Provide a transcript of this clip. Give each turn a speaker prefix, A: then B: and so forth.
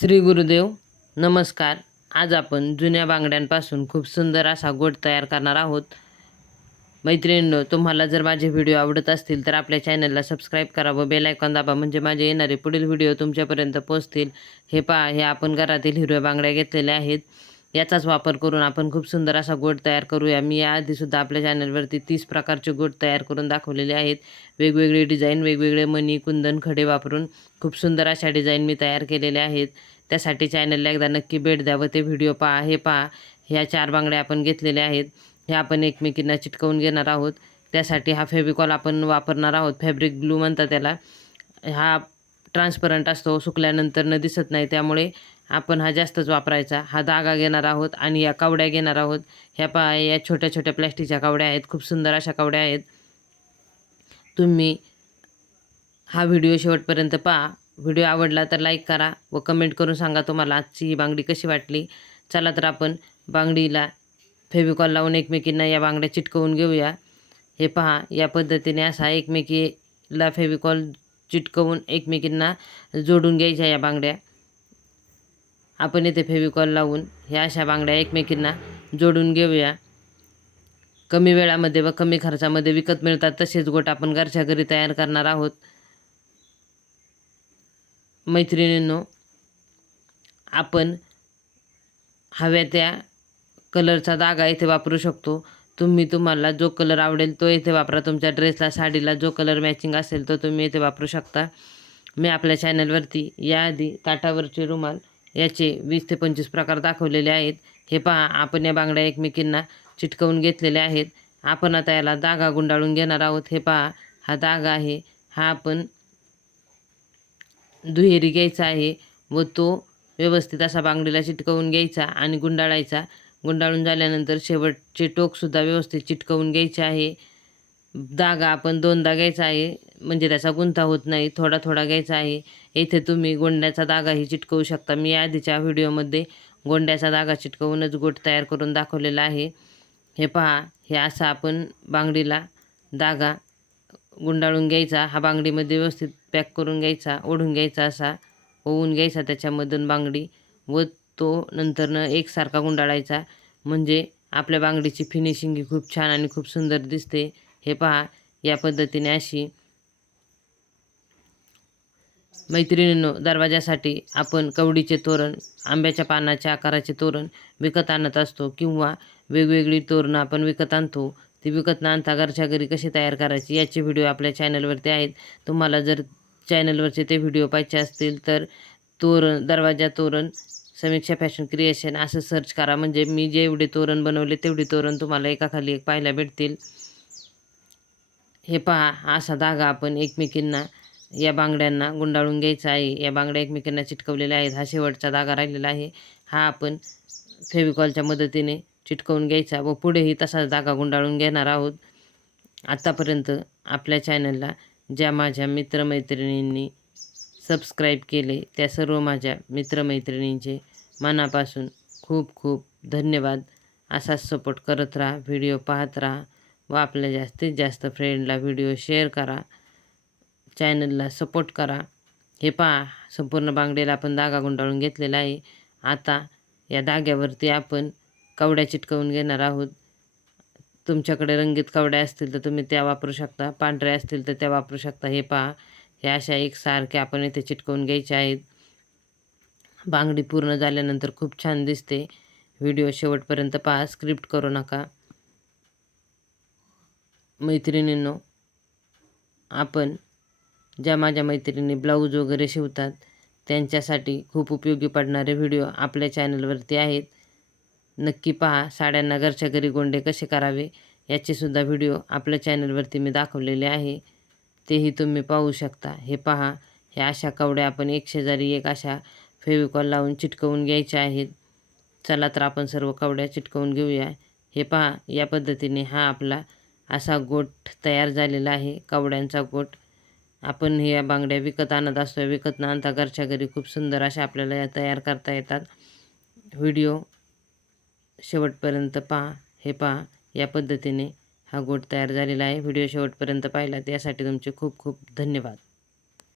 A: श्री गुरुदेव नमस्कार. आज आपण जुन्या बांगड्यांपासून खूप सुंदर असा गोट तयार करणार आहोत. मैत्रिणींनो तुम्हाला जर माझे व्हिडिओ आवडत असतील तर आपल्या चॅनलला सबस्क्राईब करा व बेलायकॉन दाबा म्हणजे माझे येणारे पुढील व्हिडिओ तुमच्यापर्यंत पोहोचतील. हे पहा हे आपण घरातील हिरव्या बांगड्या घेतलेल्या आहेत. याचाच वापर करून आपण खूप सुंदर असा गोट तयार करूया. मी याआधीसुद्धा आपल्या चॅनलवरती तीस प्रकारचे गोट तयार करून दाखवलेले आहेत. वेगवेगळे डिझाईन वेगवेगळे मणी कुंदन खडे वापरून खूप सुंदर अशा डिझाईन मी तयार केलेल्या आहेत. त्यासाठी चॅनलला एकदा नक्की भेट द्या व ते व्हिडिओ पहा. हे पहा. ह्या चार बांगड्या आपण घेतलेल्या आहेत. हे आपण एकमेकींना चिटकवून घेणार आहोत. त्यासाठी हा फेविकॉल आपण वापरणार आहोत. फॅब्रिक ग्लू म्हणतात त्याला. हा ट्रान्सपरंट असतो. सुकल्यानंतर न दिसत नाही. त्यामुळे आपण हा जास्तच वापरायचा. हा धागा घेणार आहोत आणि या कावड्या घेणार आहोत. ह्या पहा या छोट्या छोट्या प्लॅस्टिकच्या कावड्या आहेत. खूप सुंदर अशा कावड्या आहेत. तुम्ही हा व्हिडिओ शेवटपर्यंत पहा. व्हिडिओ आवडला तर लाईक करा व कमेंट करून सांगा तुम्हाला आजची ही बांगडी कशी वाटली. चला तर आपण बांगडीला फेविकॉल लावून एकमेकींना या बांगड्या चिटकवून घेऊया. हे पहा या पद्धतीने असा एकमेकीला फेविकॉल चिटकवून एकमेकींना जोडून घ्यायच्या या बांगड्या. आपण इथे फेविकॉल लावून ह्या अशा बांगड्या एकमेकींना जोडून घेऊया. कमी वेळामध्ये व कमी खर्चामध्ये विकत मिळतात तसेच गोट आपण घरच्या घरी तयार करणार आहोत. मैत्रिणींनो आपण हव्या त्या कलरचा धागा इथे वापरू शकतो. तुम्ही तुम्हाला जो कलर आवडेल तो इथे वापरा. तुमच्या ड्रेसला साडीला जो कलर मॅचिंग असेल तो तुम्ही इथे वापरू शकता. मी आपल्या चॅनलवरती याआधी ताटावरचे रुमाल याचे वीस ते पंचवीस प्रकार दाखवलेले आहेत. हे पहा आपण या बांगड्या एकमेकींना चिटकवून घेतलेल्या आहेत. आपण आता याला धागा गुंडाळून घेणार आहोत. हे पहा हा धागा आहे. हा आपण दुहेरी घ्यायचा आहे व तो व्यवस्थित असा बांगडीला चिटकवून घ्यायचा आणि गुंडाळायचा. गुंडाळून झाल्यानंतर शेवटचे टोकसुद्धा व्यवस्थित चिटकवून घ्यायचे आहे. धागा आपण दोनदा घ्यायचा आहे. म्हणजे त्याचा गुंता होत नाही थोडा थोडा घ्यायचा आहे. इथे तुम्ही गोंड्याचा धागाही चिटकवू शकता. मी आधीच्या व्हिडिओमध्ये गोंड्याचा धागा चिटकवूनच गोट तयार करून दाखवलेला आहे. हे पहा हे असा आपण बांगडीला धागा गुंडाळून घ्यायचा. हा बांगडीमध्ये व्यवस्थित पॅक करून घ्यायचा ओढून घ्यायचा असा होऊन घ्यायचा त्याच्यामधून बांगडी व तो नंतरनं एकसारखा गुंडाळायचा. म्हणजे आपल्या बांगडीची फिनिशिंग ही खूप छान आणि खूप सुंदर दिसते. हे पहा या पद्धतीने अशी मैत्रिणींनो दरवाजासाठी आपण कवडीचे तोरण आंब्याच्या पानाच्या आकाराचे तोरण विकत आणत असतो किंवा वेगवेगळी तोरणं आपण विकत आणतो. ती विकत न आणता घरच्या घरी कशी तयार करायची याचे व्हिडिओ आपल्या चॅनलवरती आहेत. तुम्हाला जर चॅनलवरचे ते व्हिडिओ पाहिजे असतील तर तोरण दरवाजा तोरण समीक्षा फॅशन क्रिएशन असं सर्च करा. म्हणजे मी जेवढे तोरण बनवले तेवढे तोरण तुम्हाला एकाखाली एक पाहायला भेटतील. हे पहा असा धागा आपण एकमेकींना या बांगड्यांना गुंडाळून घ्यायचा आहे. या बांगड्या एकमेकांना चिटकवलेल्या आहेत. हा शेवटचा धागा राहिलेला आहे. हा आपण फेविकॉलच्या मदतीने चिटकवून घ्यायचा व पुढेही तसाच धागा गुंडाळून घेणार आहोत. आत्तापर्यंत आपल्या चॅनलला ज्या माझ्या मित्रमैत्रिणींनी सबस्क्राईब केले त्या सर्व माझ्या मित्रमैत्रिणींचे मनापासून खूप खूप धन्यवाद. असाच सपोर्ट करत राहा व्हिडिओ पाहत राहा व आपल्या जास्तीत जास्त फ्रेंडला व्हिडिओ शेअर करा. चॅनलला सपोर्ट करा. हे पहा संपूर्ण बांगडेला आपण धागा गुंडाळून घेतलेला आहे. आता या धाग्यावरती आपण कवड्या चिटकवून घेणार आहोत. तुमच्याकडे रंगीत कवड्या असतील तर तुम्ही त्या वापरू शकता. पांढऱ्या असतील तर त्या वापरू शकता. हे पहा हे अशा एकसारख्या आपण इथे चिटकवून घ्यायच्या आहेत. बांगडी पूर्ण झाल्यानंतर खूप छान दिसते. व्हिडिओ शेवटपर्यंत पहा स्क्रिप्ट करू नका. मैत्रिणींनो आपण ज्या माझ्या मैत्रिणी ब्लाऊज वगैरे शिवतात त्यांच्यासाठी खूप उपयोगी पडणारे व्हिडिओ आपल्या चॅनलवरती आहेत. नक्की पहा साड्यांना घरच्या घरी गोंडे कसे करावे याचेसुद्धा व्हिडिओ आपल्या चॅनलवरती मी दाखवलेले आहे. तेही तुम्ही पाहू शकता. हे पहा ह्या अशा कवड्या आपण एक शेजारी एक अशा फेविकॉल लावून चिटकवून घ्यायच्या आहेत. चला तर आपण सर्व कवड्या चिटकवून घेऊया. हे पहा या पद्धतीने हा आपला असा गोट तयार झालेला आहे कवड्यांचा गोट. आपण ह्या बांगड्या विकत आणत असतो विकत न आणता घरच्या घरी खूप सुंदर अशा आपल्याला या तयार करता येतात. व्हिडिओ शेवटपर्यंत पहा हे पहा या पद्धतीने हा गोट तयार झालेला आहे. व्हिडिओ शेवटपर्यंत पाहिला त्यासाठी तुमचे खूप खूप धन्यवाद.